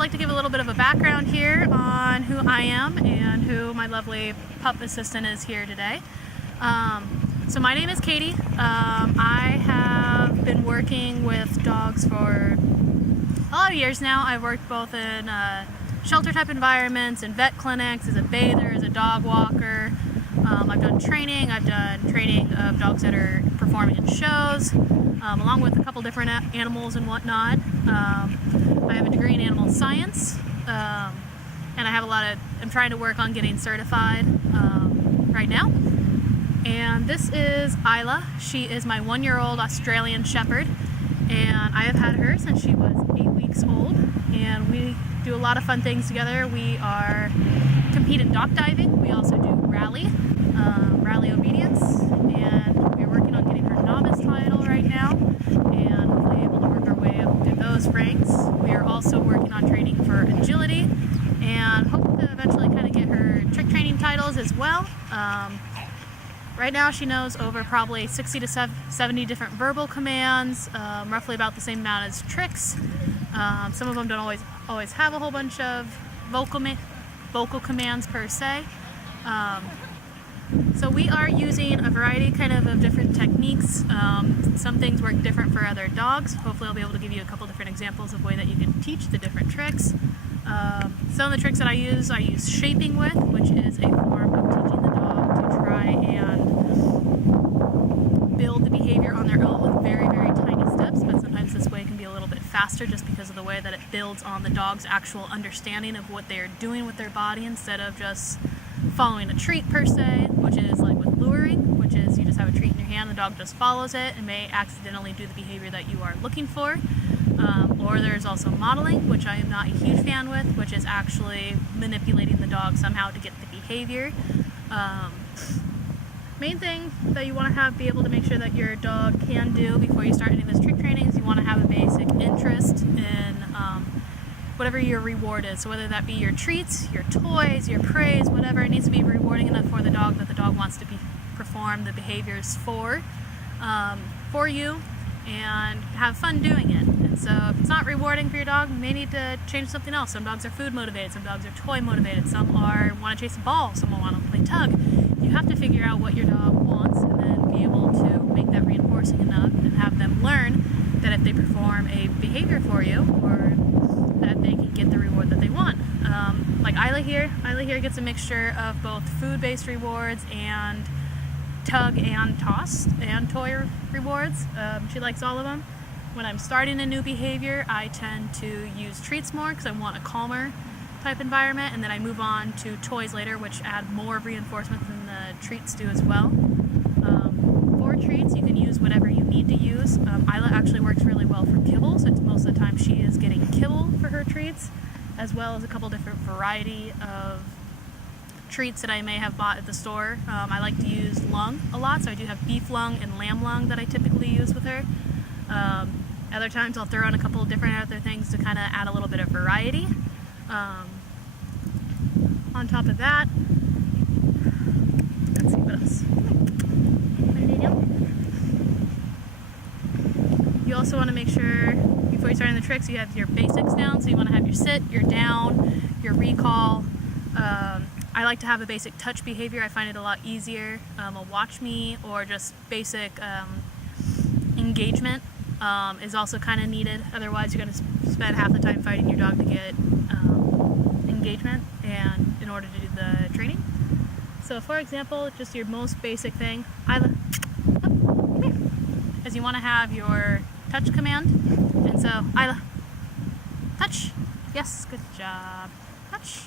like to give a little bit of a background here on who I am and who my lovely pup assistant is here today. So my name is Caiti. I have been working with dogs for a lot of years now. I've worked both in shelter type environments, in vet clinics, as a bather, as a dog walker. I've done training. I've done training of dogs that are performing in shows, along with a couple different animals and whatnot. I have a degree in animal science, and I have I'm trying to work on getting certified right now. And this is Aayla. She is my 1-year-old Australian Shepherd, and I have had her since she was 8 weeks old, and we do a lot of fun things together. We compete in dock diving. We also do rally obedience, and we're working on getting her novice title right now, and hopefully able to work our way up to those ranks. We are also working on training for agility, and hope to eventually kind of get her trick training titles as well. Right now she knows over probably 60 to 70 different verbal commands, roughly about the same amount as tricks. Some of them don't always have a whole bunch of vocal commands per se. So we are using a variety of different techniques. Some things work different for other dogs. Hopefully I'll be able to give you a couple different examples of way that you can teach the different tricks. Some of the tricks that I use shaping with, which is a form of teaching the dog to try and build the behavior on their own with very, very tiny steps, but sometimes this way can be a little bit faster just because of the way that it builds on the dog's actual understanding of what they're doing with their body instead of just following a treat per se, which is like with luring, which is you just have a treat in your hand, the dog just follows it and may accidentally do the behavior that you are looking for. Or there's also modeling, which I am not a huge fan with, which is actually manipulating the dog somehow to get the behavior. Main thing that you want to be able to make sure that your dog can do before you start any of this trick training is you want to have a basic interest in whatever your reward is. So whether that be your treats, your toys, your praise, whatever, it needs to be rewarding enough for the dog that the dog wants to perform the behaviors for you and have fun doing it. And so if it's not rewarding for your dog, you may need to change something else. Some dogs are food motivated, some dogs are toy motivated, some want to chase a ball, some will want to play tug. You have to figure out what your dog wants and then be able to make that reinforcing enough and have them learn that if they perform a behavior for you, or that they can get the reward that they want. Like Aayla here gets a mixture of both food-based rewards and tug and toss and toy rewards. She likes all of them. When I'm starting a new behavior, I tend to use treats more because I want a calmer type environment, and then I move on to toys later, which add more reinforcement than the treats do as well. For treats, you can use whatever you need to use. Aayla actually works really well for kibble, so most of the time she is getting kibble for her treats, as well as a couple different variety of treats that I may have bought at the store. I like to use lung a lot, so I do have beef lung and lamb lung that I typically use with her. Other times I'll throw in a couple of different other things to kind of add a little bit of variety. On top of that, let's see what else. You also want to make sure before you start in the tricks you have your basics down. So you want to have your sit, your down, your recall. I like to have a basic touch behavior. I find it a lot easier. A watch me or just basic engagement is also kind of needed. Otherwise you're going to spend half the time fighting your dog to get engagement and in order to do the training. So for example, just your most basic thing, Aayla, come here, is you want to have your touch command. And so Aayla, touch, yes, good job, touch,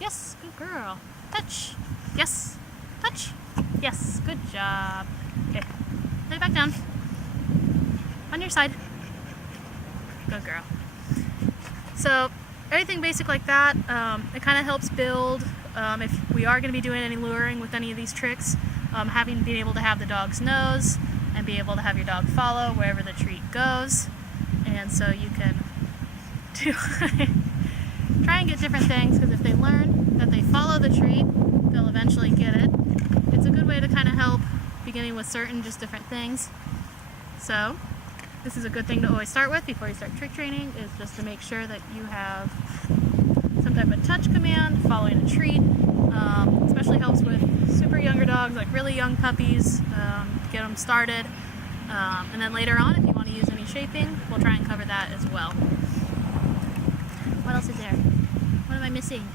yes, good girl, touch, yes, touch, yes, good job. Okay, lay it back down, on your side, good girl. So everything basic like that, it kind of helps build, if we are going to be doing any luring with any of these tricks, being able to have the dog's nose and be able to have your dog follow wherever the treat goes. And so you can try and get different things, because if they learn that they follow the treat, they'll eventually get it. It's a good way to kind of help beginning with certain just different things. So this is a good thing to always start with before you start trick training, is just to make sure that you have some type of touch command, following a treat. Especially helps with super younger dogs, like really young puppies, get them started. And then later on, if you want to use any shaping, we'll try and cover that as well. What else is there? What am I missing?